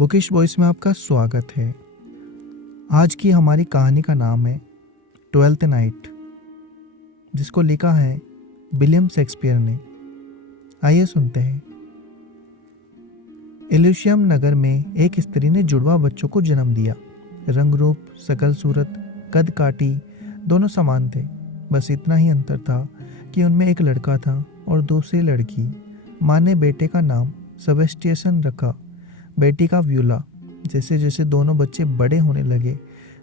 Bookish voice में आपका स्वागत है। आज की हमारी कहानी का नाम है ट्वेल्थ नाइट, जिसको लिखा है विलियम शेक्सपियर ने। आइए सुनते हैं। एल्यूशियम नगर में एक स्त्री ने जुड़वा बच्चों को जन्म दिया। रंग रूप, शकल सूरत, कद काठी दोनों समान थे। बस इतना ही अंतर था कि उनमें एक लड़का था और दूसरी लड़की। माँ ने बेटे का नाम सेबेस्टियन रखा, बेटी का व्यूला। जैसे जैसे दोनों बच्चे बड़े होने लगे,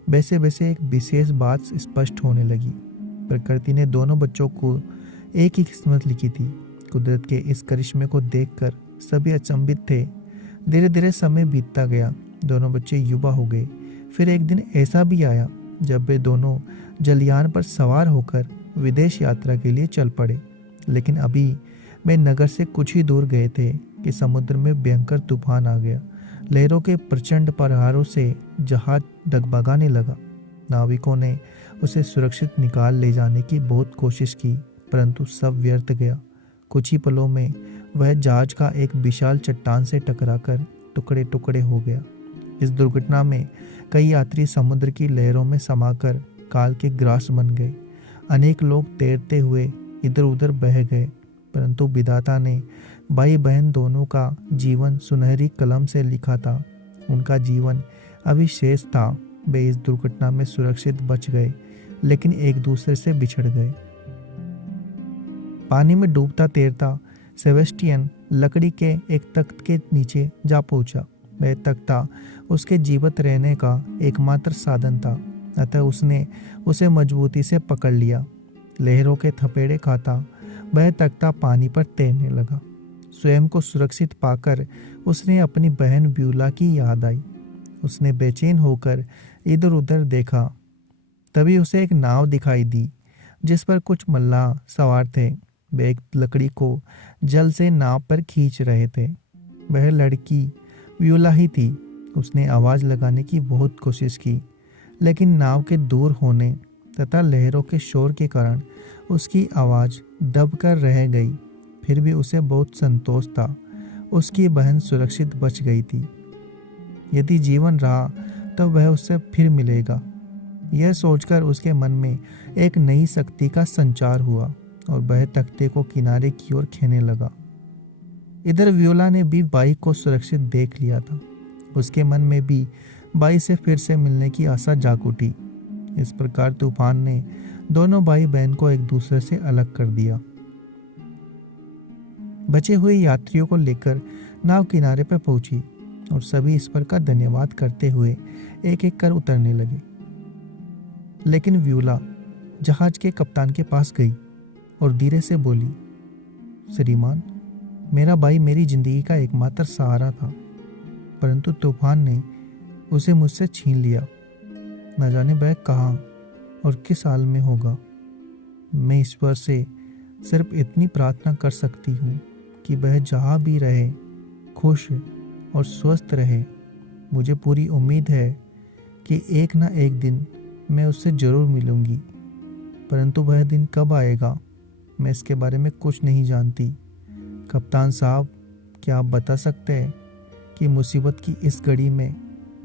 वैसे वैसे एक विशेष बात स्पष्ट होने लगी। प्रकृति ने दोनों बच्चों को एक ही किस्मत लिखी थी। कुदरत के इस करिश्मे को देखकर सभी अचंभित थे। धीरे धीरे समय बीतता गया, दोनों बच्चे युवा हो गए। फिर एक दिन ऐसा भी आया जब वे दोनों जलयान पर सवार होकर विदेश यात्रा के लिए चल पड़े। लेकिन अभी वे नगर से कुछ ही दूर गए थे कि समुद्र में भयंकर तूफान आ गया। लहरों के प्रचंड प्रहारों से जहाज डगमगाने लगा। नाविकों ने उसे सुरक्षित निकाल ले जाने की बहुत कोशिश की, परंतु सब व्यर्थ गया। कुछ ही पलों में वह जहाज का एक विशाल चट्टान से टकराकर टुकड़े टुकड़े हो गया। इस दुर्घटना में कई यात्री समुद्र की लहरों में समाकर काल के ग्रास बन गए। अनेक लोग तैरते हुए इधर उधर बह गए, परंतु विधाता ने भाई बहन दोनों का जीवन सुनहरी कलम से लिखा था। उनका जीवन अविशेष था। वे इस दुर्घटना में सुरक्षित बच गए, लेकिन एक दूसरे से बिछड़ गए। पानी में डूबता तैरता सेबेस्टियन लकड़ी के एक तख्त के नीचे जा पहुंचा। वह तख्ता उसके जीवित रहने का एकमात्र साधन था, अतः उसने उसे मजबूती से पकड़ लिया। लहरों के थपेड़े खाता वह तख्ता पानी पर तैरने लगा। स्वयं को सुरक्षित पाकर उसने अपनी बहन व्यूला की याद आई। उसने बेचैन होकर इधर उधर देखा। तभी उसे एक नाव दिखाई दी जिस पर कुछ मल्लाह सवार थे। वे एक लकड़ी को जल से नाव पर खींच रहे थे। वह लड़की व्यूला ही थी। उसने आवाज लगाने की बहुत कोशिश की, लेकिन नाव के दूर होने तथा लहरों के शोर के कारण उसकी आवाज दबकर रह गई। फिर भी उसे बहुत संतोष था, उसकी बहन सुरक्षित बच गई थी। यदि जीवन रहा तो वह उससे फिर मिलेगा। यह सोचकर उसके मन में एक नई शक्ति का संचार हुआ और वह तख्ते को किनारे की ओर खेने लगा। इधर व्यूला ने भी बाई को सुरक्षित देख लिया था। उसके मन में भी बाई से फिर से मिलने की आशा जाग उठी। इस प्रकार तूफान ने दोनों भाई बहन को एक दूसरे से अलग कर दिया। बचे हुए यात्रियों को लेकर नाव किनारे पर पहुंची और सभी ईश्वर का धन्यवाद करते हुए एक एक कर उतरने लगे। लेकिन व्यूला जहाज के कप्तान के पास गई और धीरे से बोली, श्रीमान, मेरा भाई मेरी जिंदगी का एकमात्र सहारा था, परंतु तूफान ने उसे मुझसे छीन लिया। न जाने वह कहाँ और किस हाल में होगा। मैं ईश्वर से सिर्फ इतनी प्रार्थना कर सकती हूँ कि वह जहाँ भी रहे खुश और स्वस्थ रहे। मुझे पूरी उम्मीद है कि एक ना एक दिन मैं उससे ज़रूर मिलूँगी, परंतु वह दिन कब आएगा मैं इसके बारे में कुछ नहीं जानती। कप्तान साहब, क्या आप बता सकते हैं कि मुसीबत की इस घड़ी में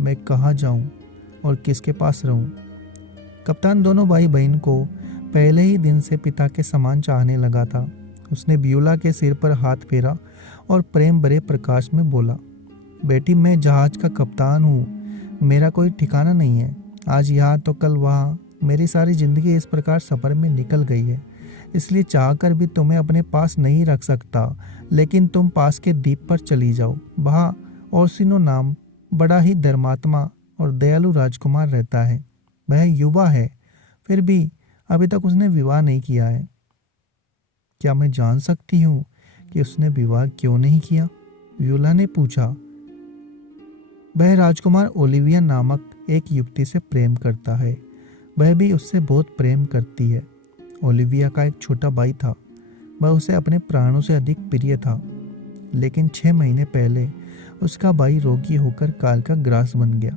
मैं कहाँ जाऊँ और किसके पास रहूँ? कप्तान दोनों भाई बहन को पहले ही दिन से पिता के समान चाहने लगा था। उसने व्यूला के सिर पर हाथ फेरा और प्रेम भरे प्रकाश में बोला, बेटी, मैं जहाज का कप्तान हूँ। मेरा कोई ठिकाना नहीं है। आज यहाँ तो कल वहाँ। मेरी सारी जिंदगी इस प्रकार सफ़र में निकल गई है, इसलिए चाहकर भी तुम्हें अपने पास नहीं रख सकता। लेकिन तुम पास के द्वीप पर चली जाओ। वहाँ ओर्सिनो नाम बड़ा ही धर्मात्मा और दयालु राजकुमार रहता है। वह युवा है, फिर भी अभी तक उसने विवाह नहीं किया है। क्या मैं जान सकती हूँ कि उसने विवाह क्यों नहीं किया? व्यूला ने पूछा। वह राजकुमार ओलिविया नामक एक युवती से प्रेम करता है। वह भी उससे बहुत प्रेम करती है। ओलिविया का एक छोटा भाई था। वह उसे अपने प्राणों से अधिक प्रिय था, लेकिन 6 महीने पहले उसका भाई रोगी होकर काल का ग्रास बन गया।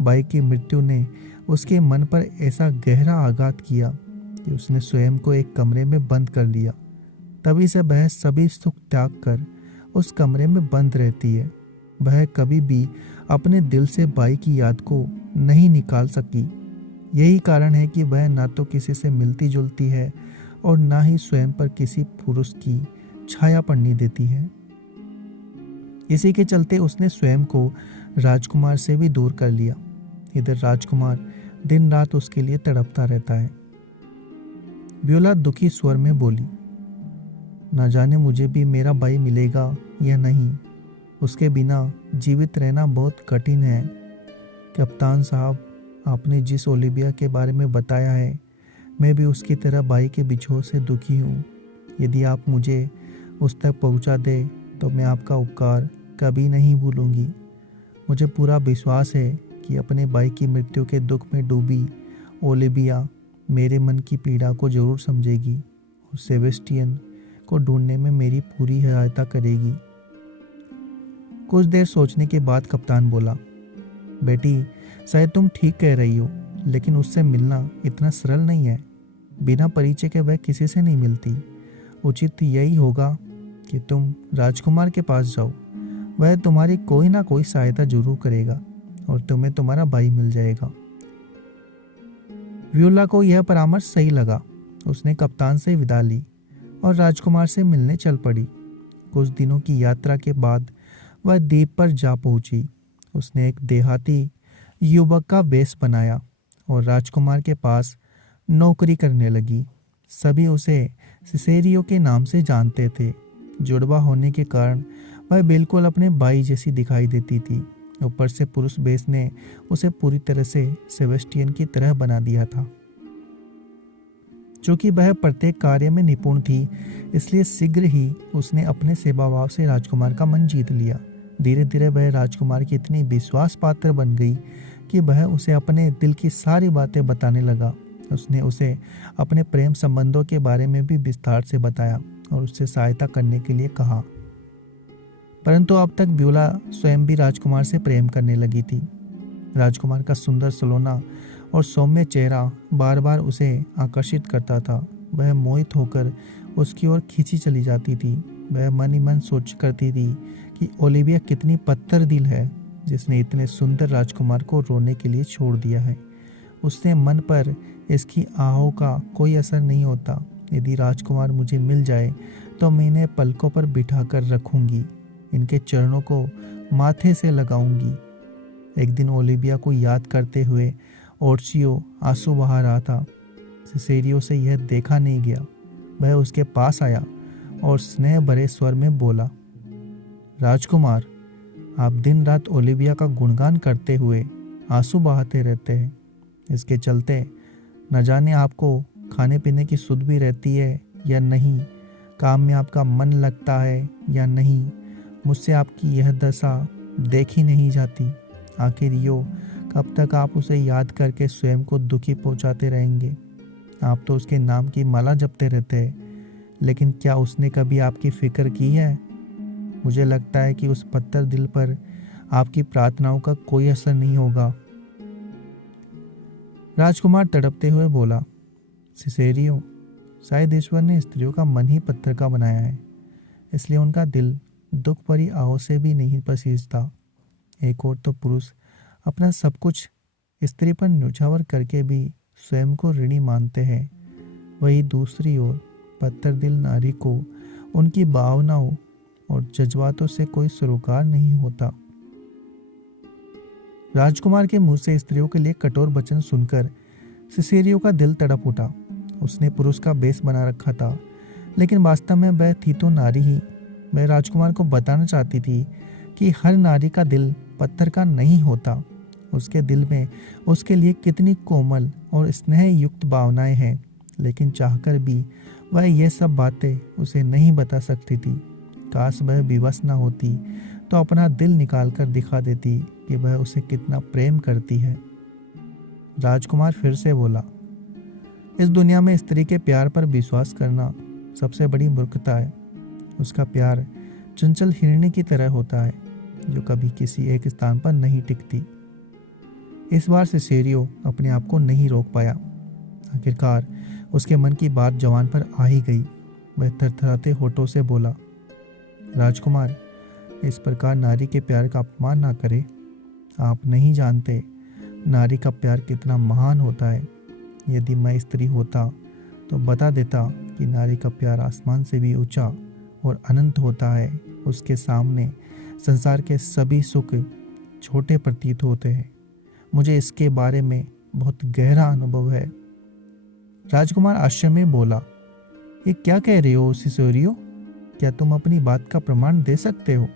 भाई की मृत्यु ने उसके मन पर ऐसा गहरा आघात किया कि उसने स्वयं को एक कमरे में बंद कर लिया। तभी से वह सभी सुख त्याग कर उस कमरे में बंद रहती है। वह कभी भी अपने दिल से बाई की याद को नहीं निकाल सकी। यही कारण है कि वह ना तो किसी से मिलती जुलती है और ना ही स्वयं पर किसी पुरुष की छाया पड़ने देती है। इसी के चलते उसने स्वयं को राजकुमार से भी दूर कर लिया। इधर राजकुमार दिन रात उसके लिए तड़पता रहता है। व्योला दुखी स्वर में बोली, ना जाने मुझे भी मेरा भाई मिलेगा या नहीं। उसके बिना जीवित रहना बहुत कठिन है। कप्तान साहब, आपने जिस ओलिविया के बारे में बताया है, मैं भी उसकी तरह भाई के बिछोह से दुखी हूँ। यदि आप मुझे उस तक पहुँचा दे तो मैं आपका उपकार कभी नहीं भूलूंगी। मुझे पूरा विश्वास है कि अपने भाई की मृत्यु के दुख में डूबी ओलिविया मेरे मन की पीड़ा को जरूर समझेगी और सेबेस्टियन को ढूंढने में मेरी पूरी सहायता करेगी। कुछ देर सोचने के बाद कप्तान बोला, बेटी, शायद तुम ठीक कह रही हो, लेकिन उससे मिलना इतना सरल नहीं है। बिना परिचय के वह किसी से नहीं मिलती। उचित यही होगा कि तुम राजकुमार के पास जाओ। वह तुम्हारी कोई ना कोई सहायता जरूर करेगा और तुम्हें तुम्हारा भाई मिल जाएगा। व्योला को यह परामर्श सही लगा। उसने कप्तान से विदा ली और राजकुमार से मिलने चल पड़ी। कुछ दिनों की यात्रा के बाद वह द्वीप पर जा पहुंची। उसने एक देहाती युवक का वेश बनाया और राजकुमार के पास नौकरी करने लगी। सभी उसे सिसेरियो के नाम से जानते थे। जुड़वा होने के कारण वह बिल्कुल अपने भाई जैसी दिखाई देती थी। ऊपर से पुरुष वेश ने उसे पूरी तरह से सेबेस्टियन की तरह बना दिया था। चूंकि वह प्रत्येक कार्य में निपुण थी, इसलिए शीघ्र ही उसने अपने सेवा भाव से राजकुमार का मन जीत लिया। धीरे धीरे वह राजकुमार की इतनी विश्वास पात्र बन गई कि वह उसे अपने दिल की सारी बातें बताने लगा। उसने उसे अपने प्रेम संबंधों के बारे में भी विस्तार से बताया और उससे सहायता करने के लिए कहा। परंतु अब तक व्योला स्वयं भी राजकुमार से प्रेम करने लगी थी। राजकुमार का सुंदर सलोना और सौम्य चेहरा बार बार उसे आकर्षित करता था। वह मोहित होकर उसकी ओर खींची चली जाती थी। वह मन ही मन सोच करती थी कि ओलिविया कितनी पत्थर दिल है, जिसने इतने सुंदर राजकुमार को रोने के लिए छोड़ दिया है। उसके मन पर इसकी आहों का कोई असर नहीं होता। यदि राजकुमार मुझे मिल जाए तो मैं इन्हें पलकों पर बिठा कर रखूंगी, इनके चरणों को माथे से लगाऊंगी। एक दिन ओलिविया को याद करते हुए ओर्सियो आंसू बहा रहा था। सिसेरियो से यह देखा नहीं गया। वह उसके पास आया और स्नेह भरे स्वर में बोला, राजकुमार, आप दिन रात ओलिविया का गुणगान करते हुए आंसू बहाते रहते हैं। इसके चलते न जाने आपको खाने पीने की सुध भी रहती है या नहीं, काम में आपका मन लगता है या नहीं। मुझसे आपकी यह दशा देखी नहीं जाती। आखिर यो कब तक आप उसे याद करके स्वयं को दुखी पहुंचाते रहेंगे? आप तो उसके नाम की माला जपते रहते हैं, लेकिन क्या उसने कभी आपकी फिक्र की है? मुझे लगता है कि उस पत्थर दिल पर आपकी प्रार्थनाओं का कोई असर नहीं होगा। राजकुमार तड़पते हुए बोला, सिसेरियो, शायद ईश्वर ने स्त्रियों का मन ही पत्थर का बनाया है, इसलिए उनका दिल दुख भरी आहों से भी नहीं पसीजता। एक और तो पुरुष अपना सब कुछ स्त्री पर न्यौछावर करके भी स्वयं को ऋणी मानते हैं, वही दूसरी ओर पत्थर दिल नारी को उनकी भावनाओं और जज्बातों से कोई सरोकार नहीं होता। राजकुमार के मुंह से स्त्रियों के लिए कठोर वचन सुनकर सिसेरियो का दिल तड़प उठा। उसने पुरुष का बेस बना रखा था, लेकिन वास्तव में वह थी तो नारी ही। वह राजकुमार को बताना चाहती थी कि हर नारी का दिल पत्थर का नहीं होता। उसके दिल में उसके लिए कितनी कोमल और स्नेह युक्त भावनाएं हैं, लेकिन चाहकर भी वह ये सब बातें उसे नहीं बता सकती थी। काश वह विवश न होती तो अपना दिल निकाल कर दिखा देती कि वह उसे कितना प्रेम करती है। राजकुमार फिर से बोला, इस दुनिया में स्त्री के प्यार पर विश्वास करना सबसे बड़ी मूर्खता है। उसका प्यार चंचल हिरणी की तरह होता है, जो कभी किसी एक स्थान पर नहीं टिकती। इस बार सिसेरियो अपने आप को नहीं रोक पाया। आखिरकार उसके मन की बात जवान पर आ ही गई। वह थरथराते होठों से बोला, राजकुमार, इस प्रकार नारी के प्यार का अपमान ना करे। आप नहीं जानते नारी का प्यार कितना महान होता है। यदि मैं स्त्री होता तो बता देता कि नारी का प्यार आसमान से भी ऊंचा और अनंत होता है। उसके सामने संसार के सभी सुख छोटे प्रतीत होते हैं। मुझे इसके बारे में बहुत गहरा अनुभव है। राजकुमार आश्चर्य में बोला, ये क्या कह रहे हो सिसोरियो? क्या तुम अपनी बात का प्रमाण दे सकते हो?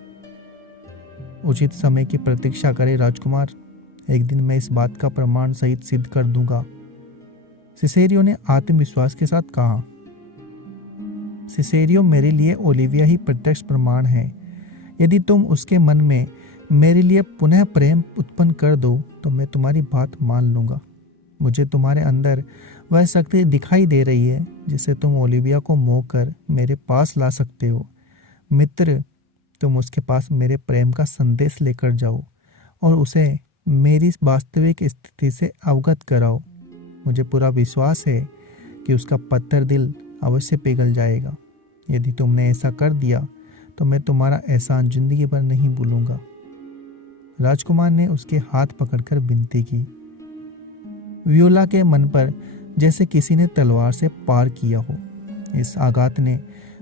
उचित समय की प्रतीक्षा करें राजकुमार, एक दिन मैं इस बात का प्रमाण सहित सिद्ध कर दूंगा, सिसेरियो ने आत्मविश्वास के साथ कहा। सिसेरियो, मेरे लिए ओलिविया ही प्रत्यक्ष प्रमाण है। यदि तुम उसके मन में मेरे लिए पुनः प्रेम उत्पन्न कर दो तो मैं तुम्हारी बात मान लूंगा। मुझे तुम्हारे अंदर वह शक्ति दिखाई दे रही है जिसे तुम ओलिविया को मोह कर मेरे पास ला सकते हो। मित्र, तुम उसके पास मेरे प्रेम का संदेश लेकर जाओ और उसे मेरी वास्तविक स्थिति से अवगत कराओ। मुझे पूरा विश्वास है कि उसका पत्थर दिल अवश्य पिघल जाएगा। यदि तुमने ऐसा कर दिया तो मैं तुम्हारा एहसान जिंदगी भर नहीं भूलूंगा। राजकुमार ने उसके हाथ पकड़कर विनती की। वियोला के मन पर जैसे किसी ने तलवार से पार किया हो। इस आघात ने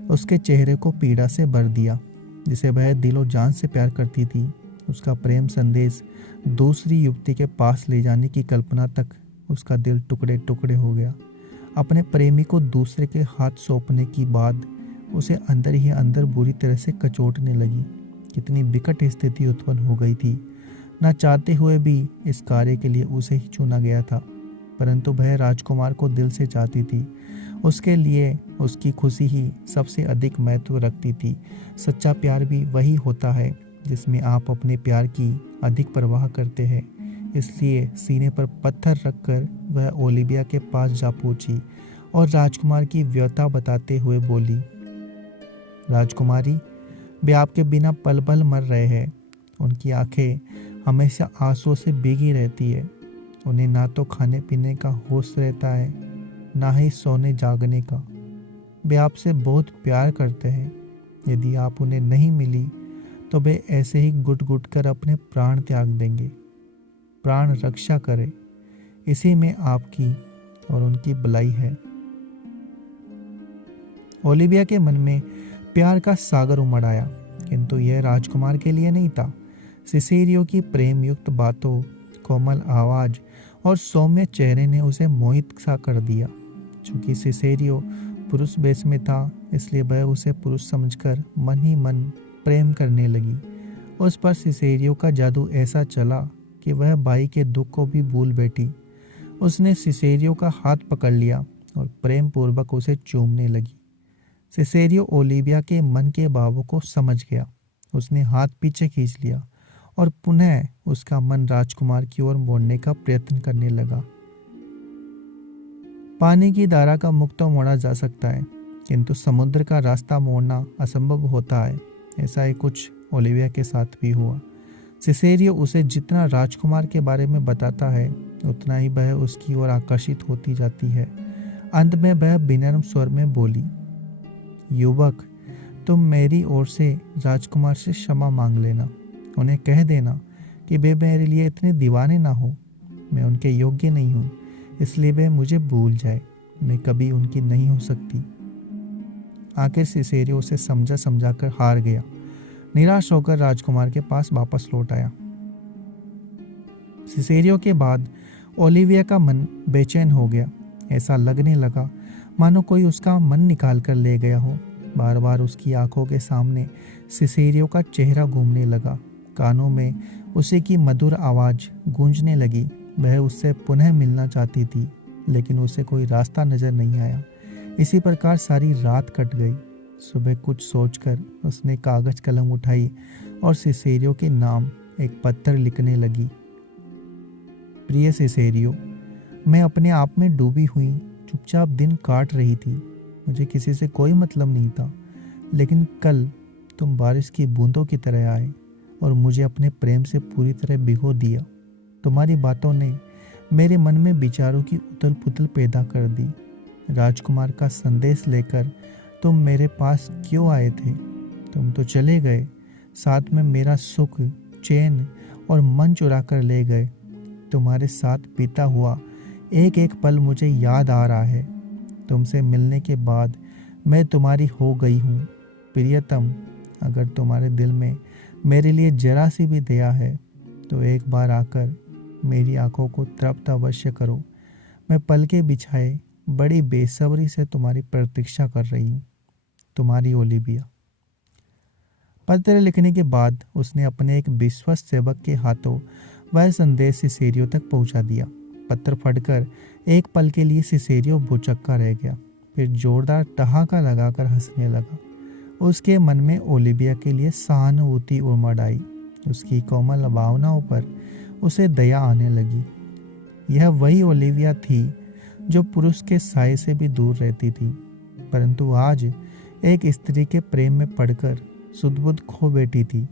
उसके चेहरे को पीड़ा से भर दिया। जिसे वह दिलो जान से प्यार करती थी, उसका प्रेम संदेश दूसरी युवती के पास ले जाने की कल्पना तक उसका दिल टुकड़े टुकड़े हो गया। अपने प्रेमी को दूसरे के हाथ सौंपने की बाद उसे अंदर ही अंदर बुरी तरह से कचोटने लगी। कितनी विकट स्थिति उत्पन्न हो गई थी। न चाहते हुए भी इस कार्य के लिए उसे ही चुना गया था, परंतु वह राजकुमार को दिल से चाहती थी। उसके लिए उसकी खुशी ही सबसे अधिक महत्व रखती थी। सच्चा प्यार भी वही होता है जिसमें आप अपने प्यार की अधिक परवाह करते हैं। इसलिए सीने पर पत्थर रखकर वह ओलिविया के पास जा पहुंची और राजकुमार की व्यथा बताते हुए बोली, राजकुमारी, वे आपके बिना पल पल मर रहे हैं। उनकी आंखें हमेशा आंसुओं से भीगी रहती है। उन्हें ना तो खाने पीने का होश रहता है, ना ही सोने जागने का। वे आपसे बहुत प्यार करते हैं। यदि आप उन्हें नहीं मिली तो वे ऐसे ही घुट घुट कर अपने प्राण त्याग देंगे। प्राण रक्षा करें, इसी में आपकी और उनकी भलाई है। ओलिविया के मन में प्यार का सागर उमड़ आया, किंतु यह राजकुमार के लिए नहीं था। सिसेरियो की प्रेम युक्त बातों, कोमल आवाज और सौम्य चेहरे ने उसे मोहित सा कर दिया। चूंकि सिसेरियो पुरुष वेश में था, इसलिए वह उसे पुरुष समझकर मन ही मन प्रेम करने लगी। उस पर सिसेरियो का जादू ऐसा चला कि वह भाई के दुख को भी भूल बैठी। उसने सिसेरियो का हाथ पकड़ लिया और प्रेम पूर्वक उसे चूमने लगी। सिसेरियो ओलिविया के मन के भावों को समझ गया। उसने हाथ पीछे खींच लिया और पुनः उसका मन राजकुमार की ओर मोड़ने का प्रयत्न करने लगा। पानी की धारा का मुख तो मोड़ा जा सकता है, किंतु समुद्र का रास्ता मोड़ना असंभव होता है। ऐसा ही कुछ ओलिविया के साथ भी हुआ। सिसेरियो उसे जितना राजकुमार के बारे में बताता है, उतना ही वह उसकी ओर आकर्षित होती जाती है। अंत में वह विनम्र स्वर में बोली, युवक, तुम मेरी ओर से राजकुमार से क्षमा मांग लेना। उन्हें कह देना कि वे मेरे लिए इतने दीवाने ना हो। मैं उनके योग्य नहीं हूँ, इसलिए वे मुझे भूल जाए। मैं कभी उनकी नहीं हो सकती। आखिर सिसेरियो उसे समझा समझा कर हार गया। निराश होकर राजकुमार के पास वापस लौट आया। सिसेरियो के बाद ओलिविया का मन बेचैन हो गया। ऐसा लगने लगा मानो कोई उसका मन निकाल कर ले गया हो। बार बार उसकी आंखों के सामने सिसेरियो का चेहरा घूमने लगा। कानों में उसी की मधुर आवाज गूंजने लगी। वह उससे पुनः मिलना चाहती थी, लेकिन उसे कोई रास्ता नजर नहीं आया। इसी प्रकार सारी रात कट गई। सुबह कुछ सोचकर उसने कागज कलम उठाई और सिसेरियो के नाम एक पत्थर लिखने लगी। प्रिय सिसेरियो, मैं अपने आप में डूबी हुई चुपचाप दिन काट रही थी। मुझे किसी से कोई मतलब नहीं था, लेकिन कल तुम बारिश की बूंदों की तरह आए और मुझे अपने प्रेम से पूरी तरह भिगो दिया। तुम्हारी बातों ने मेरे मन में विचारों की उथल पुथल पैदा कर दी। राजकुमार का संदेश लेकर तुम मेरे पास क्यों आए थे? तुम तो चले गए। साथ में मेरा सुख, चैन और मन चुरा कर ले गए। तुम्हारे साथ बीता हुआ एक एक पल मुझे याद आ रहा है। तुमसे मिलने के बाद मैं तुम्हारी हो गई हूँ। प्रियतम, अगर तुम्हारे दिल में मेरे लिए जरा सी भी दया है तो एक बार आकर मेरी आंखों को तृप्त अवश्य करो। मैं पलके बिछाए बड़ी बेसब्री से तुम्हारी प्रतीक्षा कर रही हूँ। तुम्हारी ओलिविया। पत्र लिखने के बाद उसने अपने एक विश्वस्त सेवक के हाथों वह संदेश सिसेरियो तक पहुंचा दिया। पत्र फटकर एक पल के लिए सिसेरियो भुचक्का रह गया, फिर जोरदार ठहाका लगाकर हंसने लगा। उसके मन में ओलिविया के लिए सहानुभूति उमड़ आई। उसकी कोमल भावनाओं पर उसे दया आने लगी। यह वही ओलिविया थी जो पुरुष के साय से भी दूर रहती थी, परंतु आज एक स्त्री के प्रेम में पड़कर सुध-बुध खो बैठी थी।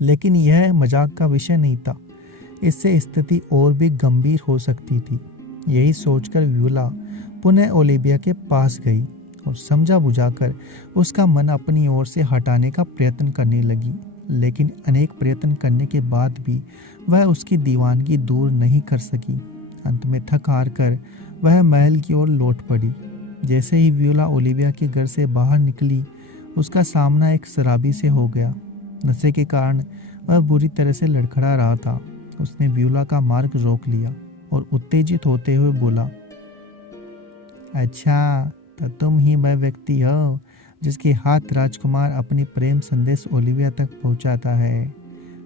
लेकिन यह मजाक का विषय नहीं था। इससे स्थिति और भी गंभीर हो सकती थी। यही सोचकर व्यूला पुनः ओलिविया के पास गई और समझा बुझाकर उसका मन अपनी ओर से हटाने का प्रयत्न करने लगी। लेकिन अनेक प्रयत्न करने के बाद भी वह उसकी दीवानगी दूर नहीं कर सकी। अंत में थक हार कर वह महल की ओर लौट पड़ी। जैसे ही व्यूला ओलिविया के घर से बाहर निकली, उसका सामना एक शराबी से हो गया। नशे के कारण वह बुरी तरह से लड़खड़ा रहा था। उसने व्यूला का मार्ग रोक लिया और उत्तेजित होते हुए बोला, अच्छा, तो तुम ही वह व्यक्ति हो जिसके हाथ राजकुमार अपनी प्रेम संदेश ओलिविया तक पहुंचाता है।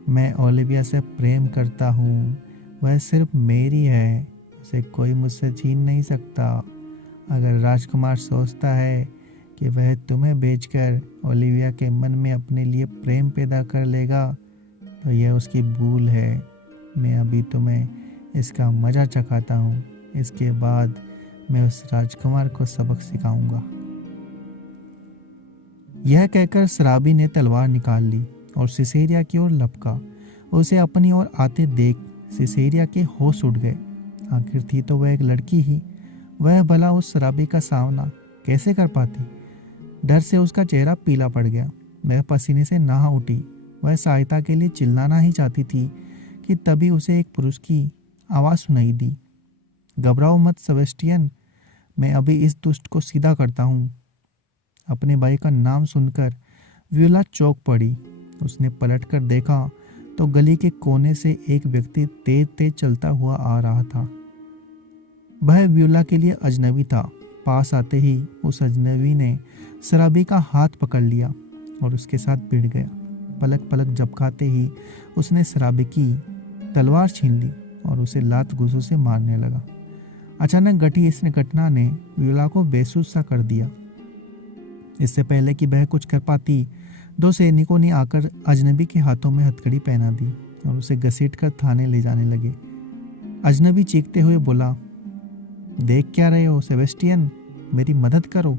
मैं ओलिविया से प्रेम करता हूँ। वह सिर्फ मेरी है, उसे कोई मुझसे छीन नहीं सकता। अगर राजकुमार सोचता है कि वह तुम्हें बेचकर ओलिविया के मन में अपने लिए प्रेम पैदा कर लेगा तो यह उसकी भूल है। मैं अभी तुम्हें इसका मजा चखाता हूँ। इसके बाद मैं उस राजकुमार को सबक सिखाऊंगा। यह कहकर शराबी ने तलवार निकाल ली और सिसेरिया की ओर लपका। उसे अपनी ओर आते देख सिसेरिया के होश उड़ गए। आखिर थी तो वह एक लड़की ही। वह भला उस शराबी का सामना कैसे कर पाती। डर से उसका चेहरा पीला पड़ गया। वह पसीने से नहा उठी। वह सहायता के लिए चिल्लाना ही चाहती थी कि तभी उसे एक पुरुष की आवाज़ सुनाई दी। घबराओ मत सेबेस्टियन, मैं अभी इस दुष्ट को सीधा करता हूँ। अपने भाई का नाम सुनकर व्यूला चौंक पड़ी। उसने पलटकर देखा तो गली के कोने से एक व्यक्ति तेज तेज चलता हुआ आ रहा था। वह व्यूला के लिए अजनबी था। पास आते ही उस अजनबी ने शराबी का हाथ पकड़ लिया और उसके साथ भिड़ गया। पलक पलक झपकाते ही उसने शराबी की तलवार छीन ली और उसे लात घूंसों से मारने लगा। अचानक घटी इस घटना ने व्यूला को बेसुध सा कर दिया। इससे पहले कि वह कुछ कर पाती, दो सैनिकों ने आकर अजनबी के हाथों में हथकड़ी पहना दी और उसे घसीटकर थाने ले जाने लगे। अजनबी चीखते हुए बोला, देख क्या रहे हो सेबेस्टियन, मेरी मदद करो।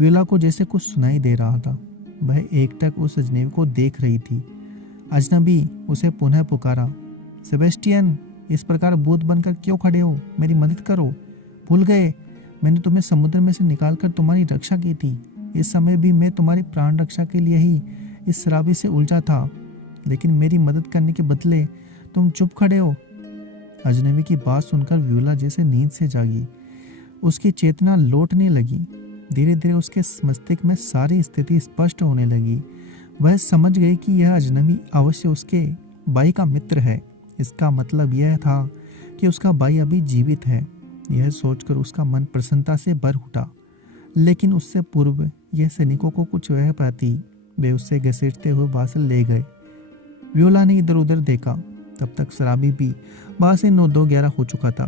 व्यूला को जैसे कुछ सुनाई दे रहा था। वह एकटक उस अजनबी को देख रही थी। अजनबी उसे पुनः पुकारा, सेबेस्टियन, इस प्रकार भूत बनकर क्यों खड़े हो? मेरी मदद करो। भूल गए मैंने तुम्हें समुद्र में से निकालकर तुम्हारी रक्षा की थी। इस समय भी मैं तुम्हारी प्राण रक्षा के लिए ही इस शराबी से उलझा था, लेकिन मेरी मदद करने के बदले तुम चुप खड़े हो। अजनबी की बात सुनकर व्यूला जैसे नींद से जागी। उसकी चेतना लौटने लगी। धीरे धीरे उसके मस्तिष्क में सारी स्थिति स्पष्ट होने लगी। वह समझ गई कि यह अजनबी अवश्य उसके भाई का मित्र है। इसका मतलब यह था कि उसका भाई अभी जीवित है। यह सोचकर उसका मन प्रसन्नता से भर उठा। लेकिन उससे पूर्व यह सैनिकों को कुछ वह पाती, वे उससे घसीटते हुए बाहर से ले गए। व्यूला ने इधर उधर देखा। तब तक शराबी भी बाहर से 9-2-11 हो चुका था।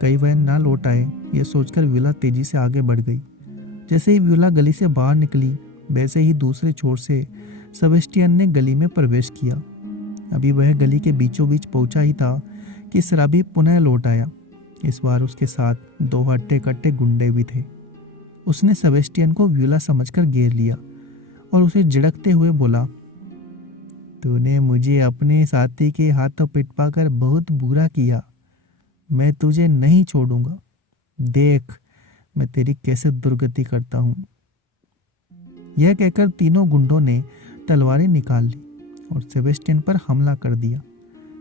कहीं वह ना लौट आए, यह सोचकर व्यूला तेजी से आगे बढ़ गई। जैसे ही व्यूला गली से बाहर निकली, वैसे ही दूसरे छोर से सेबेस्टियन ने गली में प्रवेश किया। अभी वह गली के बीचों बीच पहुंचा ही था कि शराबी पुनः लौट आया। इस बार उसके साथ 2 हट्टे कट्टे गुंडे भी थे। उसने सेबेस्टियन को व्यूला समझकर घेर लिया और उसे झिड़कते हुए बोला, तूने मुझे अपने साथी के हाथों पिटवाकर बहुत बुरा किया। मैं तुझे नहीं छोड़ूंगा। देख मैं तेरी कैसे दुर्गति करता हूँ। यह कहकर तीनों गुंडों ने तलवारें निकाल ली और सेबेस्टियन पर हमला कर दिया।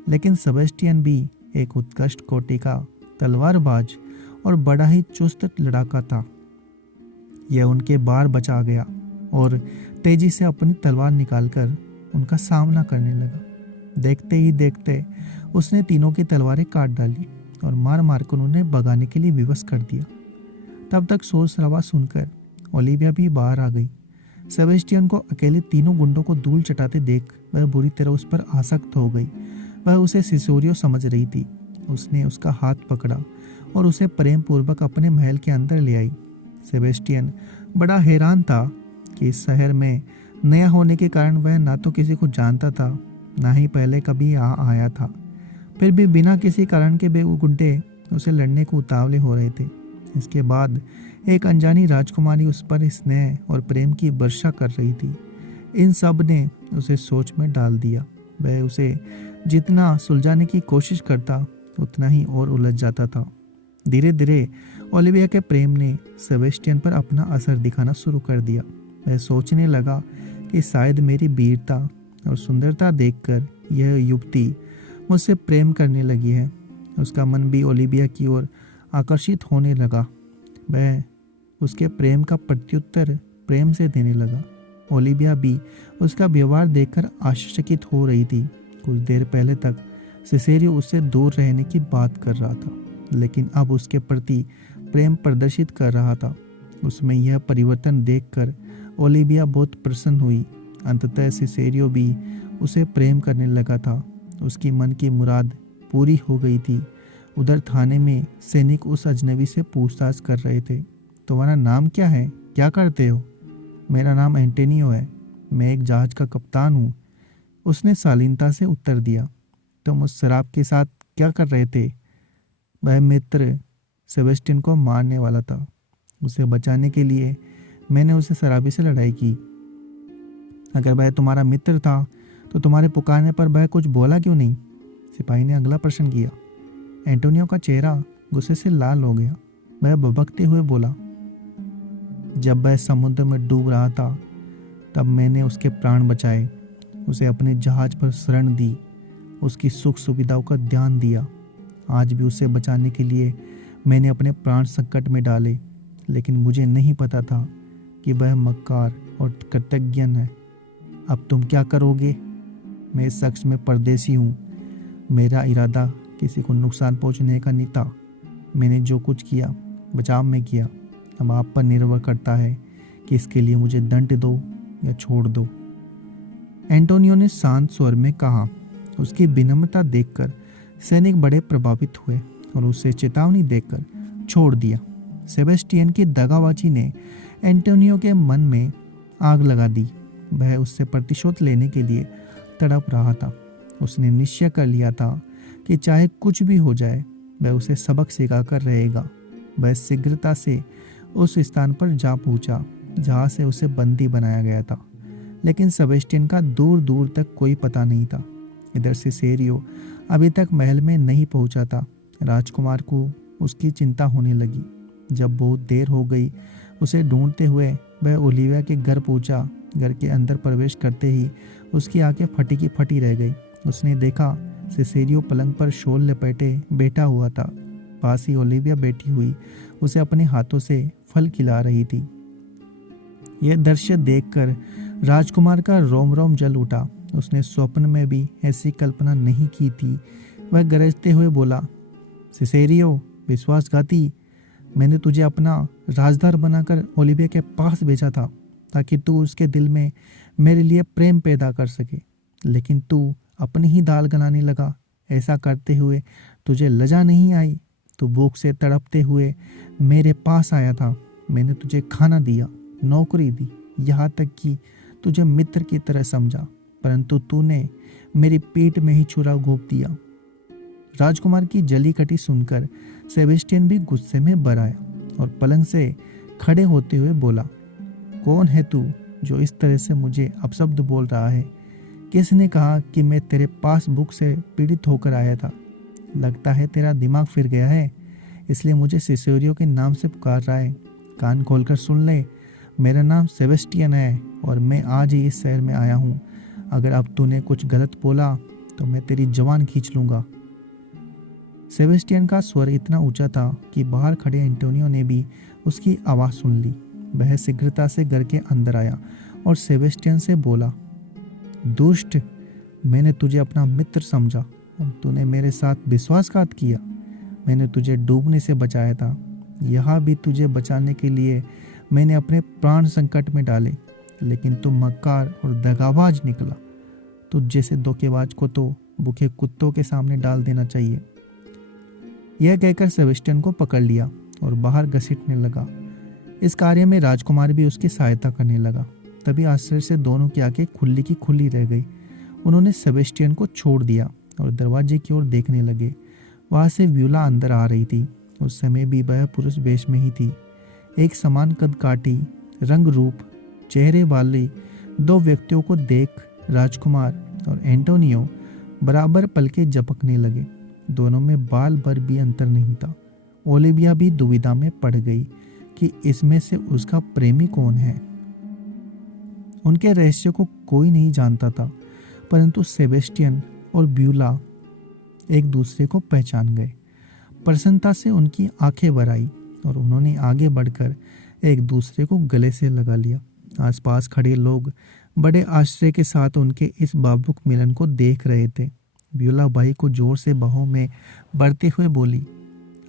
लेकिन सेबेस्टियन भी एक उत्कृष्ट कोटि का तलवारबाज और बड़ा ही चुस्त लड़ाका था। यह उनके बार बचा गया और तेजी से अपनी तलवार निकालकर उनका सामना करने लगा। देखते ही देखते उसने तीनों की तलवारें काट डाली और मार मार कर उन्हें भगाने के लिए विवश कर दिया। तब तक शोर शराबा सुनकर ओलिविया भी बाहर आ गई। सेबेस्टियन को अकेले तीनों गुंडों को धूल चटाते देख वह बुरी तरह उस पर आसक्त हो गई। वह उसे सिसोरियो समझ रही थी। उसने उसका हाथ पकड़ा और उसे प्रेम पूर्वक अपने महल के अंदर ले आई। सेबेस्टियन बड़ा हैरान था कि इस शहर में नया होने के कारण वह ना तो किसी को जानता था, ना ही पहले कभी आया था। फिर भी बिना किसी कारण के वे गुंडे उसे लड़ने को उतावले हो रहे थे। इसके बाद एक अनजानी राजकुमारी उस पर स्नेह और प्रेम की वर्षा कर रही थी। इन सब ने उसे सोच में डाल दिया। वह उसे जितना सुलझाने की कोशिश करता उतना ही और उलझ जाता था। धीरे धीरे ओलिविया के प्रेम ने सेबेस्टियन पर अपना असर दिखाना शुरू कर दिया। वह सोचने लगा कि शायद मेरी वीरता और सुंदरता देखकर यह युवती मुझसे प्रेम करने लगी है। उसका मन भी ओलिविया की ओर आकर्षित होने लगा। वह उसके प्रेम का प्रत्युत्तर प्रेम से देने लगा। ओलिविया भी उसका व्यवहार देखकर आश्चर्यचकित हो रही थी। कुछ देर पहले तक सिसेरियो उससे दूर रहने की बात कर रहा था, लेकिन अब उसके प्रति प्रेम प्रदर्शित कर रहा था। उसमें यह परिवर्तन देखकर ओलिविया बहुत प्रसन्न हुई। अंततः सिसेरियो भी उसे प्रेम करने लगा था। उसकी मन की मुराद पूरी हो गई थी। उधर थाने में सैनिक उस अजनबी से पूछताछ कर रहे थे। तुम्हारा नाम क्या है, क्या करते हो? मेरा नाम एंटोनियो है, मैं एक जहाज का कप्तान हूँ, उसने शालीनता से उत्तर दिया। तुम उस शराब के साथ क्या कर रहे थे? वह मित्र सेबेस्टियन को मारने वाला था। उसे बचाने के लिए मैंने उसे शराबी से लड़ाई की। अगर वह तुम्हारा मित्र था तो तुम्हारे पुकारने पर वह कुछ बोला क्यों नहीं? सिपाही ने अगला प्रश्न किया। एंटोनियो का चेहरा गुस्से से लाल हो गया। वह भभकते हुए बोला, जब वह समुद्र में डूब रहा था तब मैंने उसके प्राण बचाए, उसे अपने जहाज पर शरण दी, उसकी सुख सुविधाओं का ध्यान दिया। आज भी उसे बचाने के लिए मैंने अपने प्राण संकट में डाले, लेकिन मुझे नहीं पता था कि वह मक्कार और कृतज्ञ है। अब तुम क्या करोगे? मैं इस शख्स में परदेसी हूँ। मेरा इरादा किसी को नुकसान पहुँचने का नहीं था। मैंने जो कुछ किया बचाव में किया। अब आप पर निर्भर करता है कि इसके लिए मुझे दंड दो या छोड़ दो। एंटोनियो ने शांत स्वर में कहा। उसकी विनम्रता देखकर सैनिक बड़े प्रभावित हुए और उसे चेतावनी देकर छोड़ दिया। सेबेस्टियन की दगाबाजी ने एंटोनियो के मन में आग लगा दी। वह उससे प्रतिशोध लेने के लिए तड़प रहा था। उसने निश्चय कर लिया था कि चाहे कुछ भी हो जाए वह उसे सबक सिखाकर रहेगा। वह शीघ्रता से उस स्थान पर जा पहुंचा जहां से उसे बंदी बनाया गया था, लेकिन सेबेस्टियन का दूर दूर तक कोई पता नहीं था। इधर सिसेरियो अभी तक महल में नहीं पहुंचा था। राजकुमार को उसकी चिंता होने लगी। जब बहुत देर हो गई उसे ढूंढते हुए वह ओलिविया के घर पहुंचा। घर के अंदर प्रवेश करते ही उसकी आंखें फटी की फटी रह गई। उसने देखा सिसेरियो पलंग पर शॉल लपेटे बैठा हुआ था। पास ही ओलिविया बैठी हुई उसे अपने हाथों से फल खिला रही थी। यह दृश्य देखकर राजकुमार का रोम रोम जल उठा। उसने स्वप्न में भी ऐसी कल्पना नहीं की थी। वह गरजते हुए बोला, सिसेरियो विश्वासघाती, मैंने तुझे अपना राजदार बनाकर ओलिविया के पास भेजा था ताकि तू उसके दिल में मेरे लिए प्रेम पैदा कर सके, लेकिन तू अपनी ही दाल गलाने लगा। ऐसा करते हुए तुझे लज्जा नहीं आई? तू भूख से तड़पते हुए मेरे पास आया था। मैंने तुझे खाना दिया, नौकरी दी, यहाँ तक कि तुझे मित्र की तरह समझा, परंतु तूने मेरी पेट में ही छुरा घोंप दिया। राजकुमार की जली कटी सुनकर सेबेस्टियन भी गुस्से में भर आया और पलंग से खड़े होते हुए बोला, कौन है तू जो इस तरह से मुझे अपशब्द बोल रहा है? किसने कहा कि मैं तेरे पास भूख से पीड़ित होकर आया था? लगता है तेरा दिमाग फिर गया है, इसलिए मुझे सिसेरियो के नाम से पुकार रहा है। कान खोलकर सुन ले, मेरा नाम सेबेस्टियन है और मैं आज ही इस शहर में आया हूँ। अगर अब तूने कुछ गलत बोला तो मैं तेरी जवान खींच लूंगा। सेबेस्टियन का स्वर इतना ऊंचा था कि बाहर खड़े एंटोनियो ने भी उसकी आवाज़ सुन ली। वह शीघ्रता से घर के अंदर आया और सेबेस्टियन से बोला, दुष्ट, मैंने तुझे अपना मित्र समझा और तूने मेरे साथ विश्वासघात किया। मैंने तुझे डूबने से बचाया था। यहाँ भी तुझे बचाने के लिए मैंने अपने प्राण संकट में डाले, लेकिन तू मक्कार और दगाबाज निकला। तुझ जैसे धोखेबाज को तो भूखे कुत्तों के सामने डाल देना चाहिए। यह कहकर सेबेस्टियन को पकड़ लिया और बाहर घसीटने लगा। इस कार्य में राजकुमार भी उसकी सहायता करने लगा। तभी आश्चर्य से दोनों की आंखें खुली की खुली रह गई। उन्होंने सेबेस्टियन को छोड़ दिया और दरवाजे की ओर देखने लगे। वहां से व्यूला अंदर आ रही थी। उस समय भी वह पुरुष वेश में ही थी। एक समान कद काटी, रंग रूप, चेहरे वाले दो व्यक्तियों को देख राजकुमार और एंटोनियो बराबर पलके झपकने लगे। दोनों में बाल भर भी अंतर नहीं था। ओलिविया भी दुविधा में पड़ गई कि इसमें से उसका प्रेमी कौन है। उनके रहस्य को कोई नहीं जानता था, परंतु सेबेस्टियन और ब्यूला एक दूसरे को पहचान गए। प्रसन्नता से उनकी आंखें भर आई और उन्होंने आगे बढ़कर एक दूसरे को गले से लगा लिया। आसपास खड़े लोग बड़े आश्चर्य के साथ उनके इस भावुक मिलन को देख रहे थे। ब्यूला भाई को जोर से बाहों में बढ़ते हुए बोली,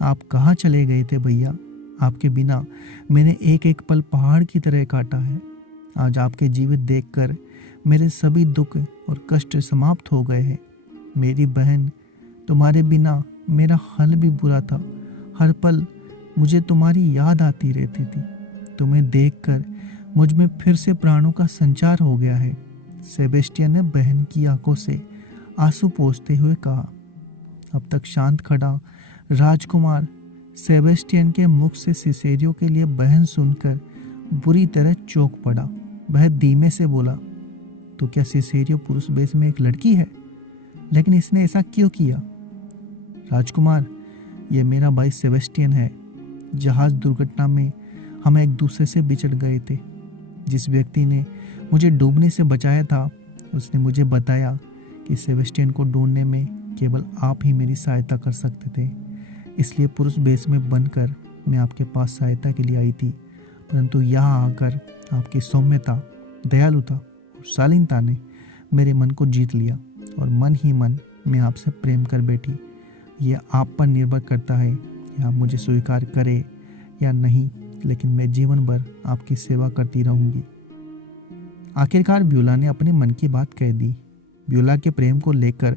आप कहाँ चले गए थे भैया? आपके बिना मैंने एक एक पल पहाड़ की तरह काटा है। आज आपके जीवित देखकर मेरे सभी दुख और कष्ट समाप्त हो गए हैं। मेरी बहन, तुम्हारे बिना मेरा हाल भी बुरा था। हर पल मुझे तुम्हारी याद आती रहती थी। तुम्हें देखकर मुझ में फिर से प्राणों का संचार हो गया है। सेबेस्टियन ने बहन की आंखों से आंसू पोंछते हुए कहा। अब तक शांत खड़ा राजकुमार सेबेस्टियन के मुख से सिसेरियो के लिए बहन सुनकर बुरी तरह चौंक पड़ा। वह धीमे से बोला, तो क्या सिसेरियो पुरुष वेश में एक लड़की है? लेकिन इसने ऐसा क्यों किया? राजकुमार, यह मेरा भाई सेबेस्टियन है। जहाज दुर्घटना में हम एक दूसरे से बिछड़ गए थे। जिस व्यक्ति ने मुझे डूबने से बचाया था, उसने मुझे बताया कि सेबेस्टियन को ढूंढने में केवल आप ही मेरी सहायता कर सकते थे। इसलिए पुरुष वेश में बनकर मैं आपके पास सहायता के लिए आई थी, परंतु यहाँ आकर आपकी सौम्यता, दयालुता और शालीनता ने मेरे मन को जीत लिया और मन ही मन मैं आपसे प्रेम कर बैठी। यह आप पर निर्भर करता है कि आप मुझे स्वीकार करें या नहीं, लेकिन मैं जीवन भर आपकी सेवा करती रहूंगी। आखिरकार ब्यूला ने अपने मन की बात कह दी। ब्यूला के प्रेम को लेकर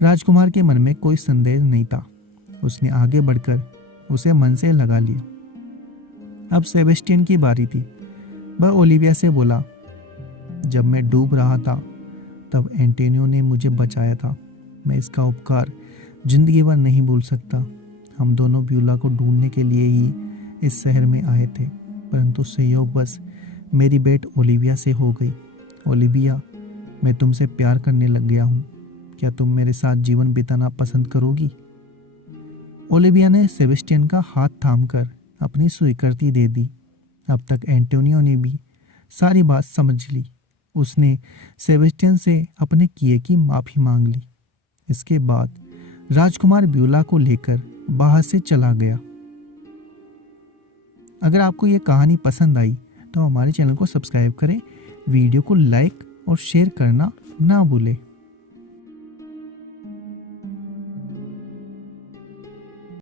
राजकुमार के मन में कोई संदेह नहीं था। उसने आगे बढ़कर उसे मन से लगा लिया। अब सेबेस्टियन की बारी थी। वह ओलिविया से बोला, जब मैं डूब रहा था तब एंटोनियो ने मुझे बचाया था। मैं इसका उपकार जिंदगी भर नहीं भूल सकता। हम दोनों ब्यूला को ढूंढने के लिए ही इस शहर में आए थे, परंतु संयोगवश मेरी भेंट ओलिविया से हो गई। ओलिविया, मैं तुमसे प्यार करने लग गया हूँ। क्या तुम मेरे साथ जीवन बिताना पसंद करोगी? ओलिविया ने सेबेस्टियन का हाथ थामकर अपनी स्वीकृति दे दी। अब तक एंटोनियो ने भी सारी बात समझ ली। उसने सेबेस्टियन से अपने किए की माफ़ी मांग ली। इसके बाद राजकुमार ब्यूला को लेकर बाहर से चला गया। अगर आपको ये कहानी पसंद आई तो हमारे चैनल को सब्सक्राइब करें, वीडियो को लाइक और शेयर करना ना भूलें।